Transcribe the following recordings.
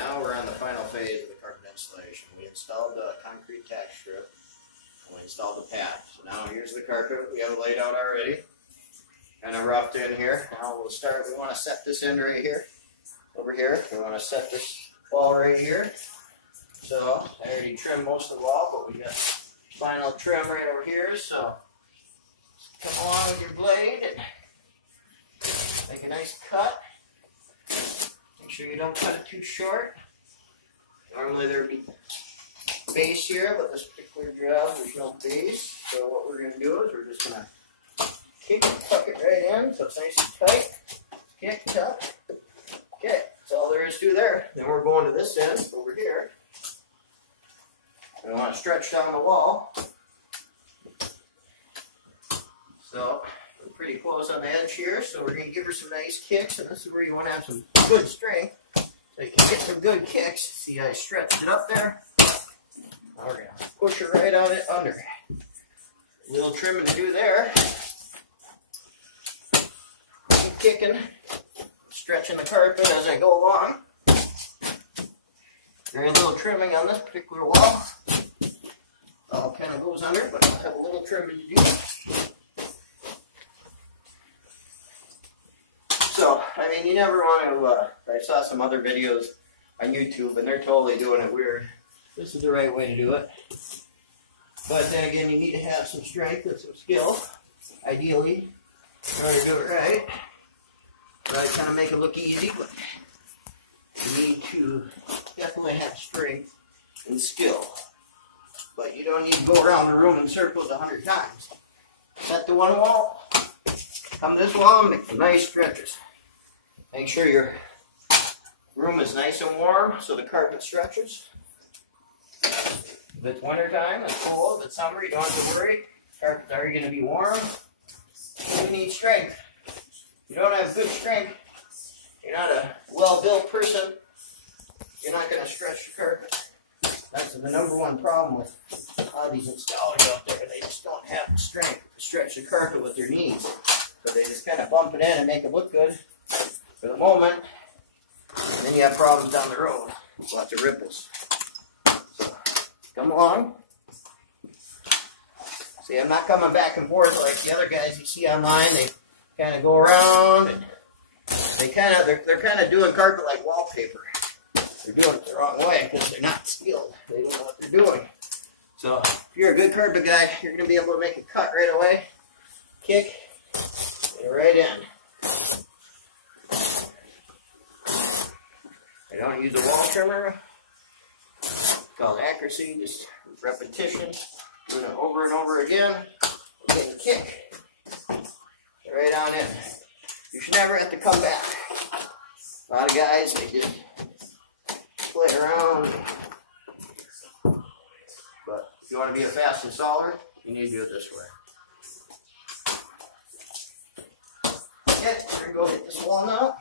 Now we're on the final phase of the carpet installation. We installed the concrete tack strip and we installed the pad. So now here's the carpet. We have it laid out already. Kind of roughed in here. Now we'll start. We want to set this in right here. Over here. We want to set this wall right here. So I already trimmed most of the wall, but we got final trim right over here. So come along with your blade and make a nice cut. Make sure you don't cut it too short. Normally there'd be base here, but this particular job there's no base. So what we're going to do is we're just going to kick and tuck it right in so it's nice and tight. Kick, tuck. Okay, that's all there is to there. Then we're going to this end over here. We want to stretch down the wall. So we're pretty close on the edge here, so we're going to give her some nice kicks, and this is where you want to have some good strength. So you can get some good kicks. See, I stretched it up there. Now we're going to push her right on it under. A little trimming to do there. Keep kicking, stretching the carpet as I go along. Very little trimming on this particular wall. All kind of goes under, but I'll have a little trimming to do. So, I mean, you never want to, I saw some other videos on YouTube and they're totally doing it weird. This is the right way to do it. But then again, you need to have some strength and some skill, ideally, in order to do it right. Right, kind of make it look easy, but you need to definitely have strength and skill. But you don't need to go around the room in circles 100 times. Set to one wall, come this wall, and make some nice stretches. Make sure your room is nice and warm so the carpet stretches. If it's winter time, it's cold. If it's summer, you don't have to worry. Carpet's already going to be warm. You need strength. If you don't have good strength, you're not a well-built person, you're not going to stretch the carpet. That's the number one problem with a lot of these installers out there. They just don't have the strength to stretch the carpet with their knees. So they just kind of bump it in and make it look good for the moment. And then you have problems down the road. Lots of ripples. So come along. See, I'm not coming back and forth like the other guys you see online. They kind of go around and they're kind of doing carpet like wallpaper. They're doing it the wrong way because they're not skilled. They don't know what they're doing. So if you're a good carpet guy, you're going to be able to make a cut right away. Kick, get it right in. I don't use a wall trimmer. It's called accuracy, just repetition. Doing it over and over again. Get a kick. Get right on in. You should never have to come back. A lot of guys, they just play around. But if you want to be a fast installer, you need to do it this way. Okay, we're going to go hit this wall now.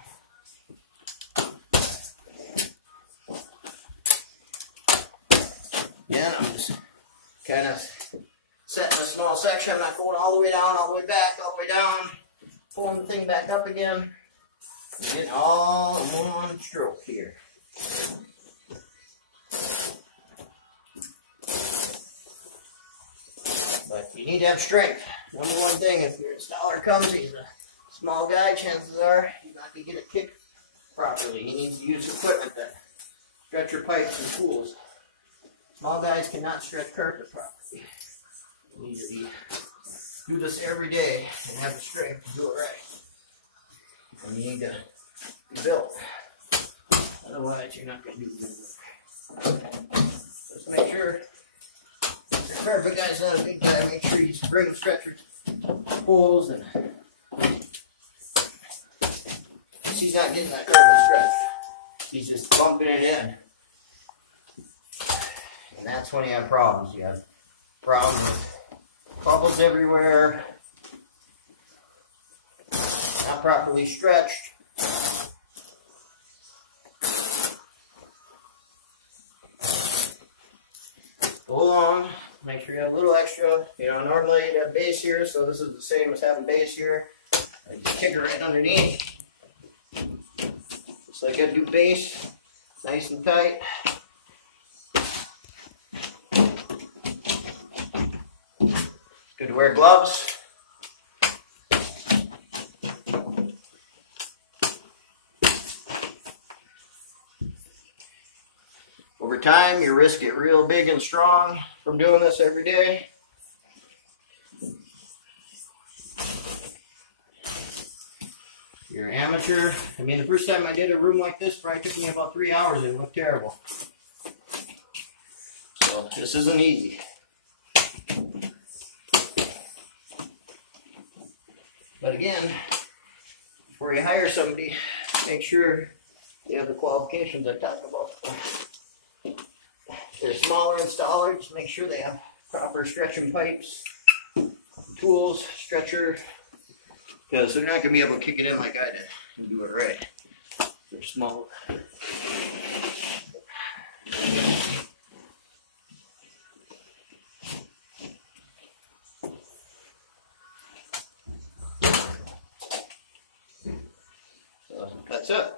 Again, I'm just kind of setting a small section. I'm not going all the way down, all the way back, all the way down. Pulling the thing back up again. And getting all in one stroke here. But you need to have strength. Number one thing, if your installer comes, he's a small guy, chances are he's not going to get it kicked properly. He needs to use equipment that stretcher pipes and tools. Small guys cannot stretch carpet properly. You need to do this every day and have the strength to do it right. And you need to be built. Otherwise, you're not going to do good work. Just make sure your carpet guy's not a big guy. Make sure he's bringing stretchers, poles, and he's not getting that carpet stretched. He's just bumping it in. And that's when you have problems. You have problems with bubbles everywhere, not properly stretched. Go along, make sure you have a little extra. You know, normally you have base here, so this is the same as having base here. I just kick it right underneath. Just like I do base. nice and tight. Good to wear gloves. Over time, your wrists get real big and strong from doing this every day. You're an amateur. I mean, the first time I did a room like this probably took me about 3 hours. It looked terrible. So this isn't easy. But again, before you hire somebody, make sure you have the qualifications I talked about. If they're smaller installers, just make sure they have proper stretching pipes, tools, stretcher, because they're not going to be able to kick it in like I did and do it right. They're small. So that's it.